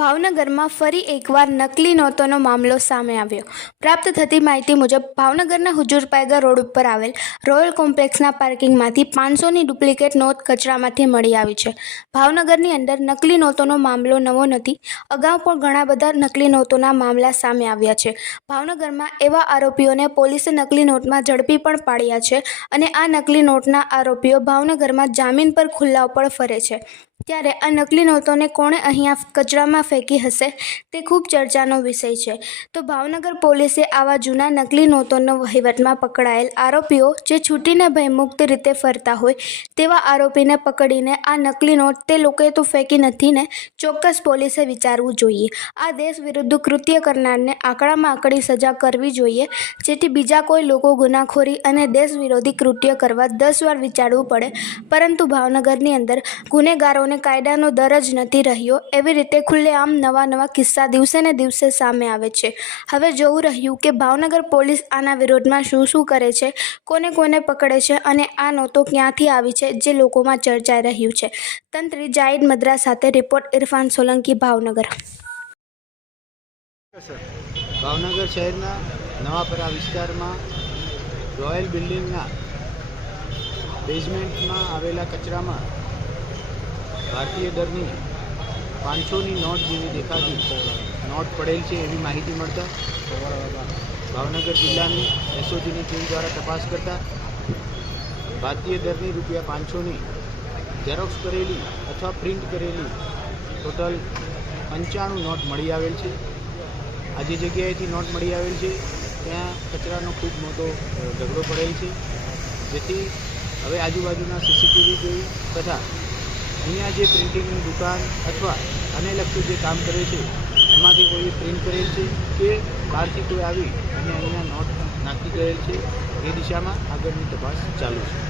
ભાવનગરમાં ફરી એકવાર નકલી નોટોનો મામલો સામે આવ્યો. પ્રાપ્ત થતી માહિતી મુજબ ભાવનગરના હુજુરપાયગા રોડ ઉપર આવેલ રોયલ કોમ્પ્લેક્સના પાર્કિંગમાંથી 500ની ડુપ્લિકેટ નોટ કચરામાંથી મળી આવી છે. ભાવનગરની અંદર નકલી નોટોનો મામલો નવો નથી. અગાઉ પણ ઘણા બધા નકલી નોટોના મામલા સામે આવ્યા છે. ભાવનગરમાં એવા આરોપીઓને પોલીસે નકલી નોટમાં ઝડપી પણ પાડ્યા છે અને આ નકલી નોટના આરોપીઓ ભાવનગરમાં જામીન પર ખુલ્લા ઉપર ફરે છે. ત્યારે આ નકલી નોટોને કોણે અહીંયા કચરામાં ફેંકી હશે તે ખૂબ ચર્ચાનો વિષય છે. તો ભાવનગર પોલીસે આવા જૂના નકલી નોટોનો વહીવટમાં પકડાયેલ આરોપીઓ જે છૂટીને ભયમુક્ત રીતે ફરતા હોય તેવા આરોપીને પકડીને આ નકલી નોટ તે લોકોએ તો ફેંકી નથી ને, ચોક્કસ પોલીસે વિચારવું જોઈએ. આ દેશ વિરુદ્ધ કૃત્ય કરનારને આકડામાં આકડી સજા કરવી જોઈએ, જેથી બીજા કોઈ લોકો ગુનાખોરી અને દેશ વિરોધી કૃત્ય કરવા 10 વાર વિચારવું પડે. પરંતુ ભાવનગરની અંદર ગુનેગારોને કાયદાનો દર જ નથી રહ્યો. એવી રીતે ખુલ્લેઆમ નવા કિસ્સા દિવસે ને દિવસે સામે આવે છે. હવે જોવું રહ્યું કે ભાવનગર પોલીસ આના વિરોધમાં શું કરે છે, કોને પકડે છે અને આ નોટો ક્યાંથી આવી છે જે લોકોમાં ચર્ચાઈ રહ્યું છે. તંત્રી જાહિદ મદ્રા સાથે રિપોર્ટ ઇરફાન સોલંકી, ભાવનગર. ભાવનગર શહેરના નવાપરા વિસ્તારમાં રોયલ બિલ્ડિંગના બેઝમેન્ટમાં આવેલા કચરામાં ભારતીય દરની 500ની નોટ જેવી દેખાતી નોટ પડેલ છે એવી માહિતી મળતા ભાવનગર જિલ્લાની એસઓજીની ટીમ દ્વારા તપાસ કરતા ભારતીય દરની રૂપિયા 500ની ઝેરોક્સ કરેલી અથવા પ્રિન્ટ કરેલી ટોટલ 95 નોટ મળી આવેલ છે. આ જે જગ્યાએથી નોટ મળી આવેલ છે ત્યાં કચરાનો ખૂબ મોટો ઢગલો પડેલ છે, જેથી હવે આજુબાજુના સીસીટીવી જોઈ તથા અહીંયા જે પ્રિન્ટિંગની દુકાન અથવા આને લગતું જે કામ કરે છે એમાંથી કોઈ પ્રિન્ટ કરેલ છે કે બહારથી કોઈ આવી અને અહીંયા નોટ નાખી ગયેલ છે એ દિશામાં આગળની તપાસ ચાલુ છે.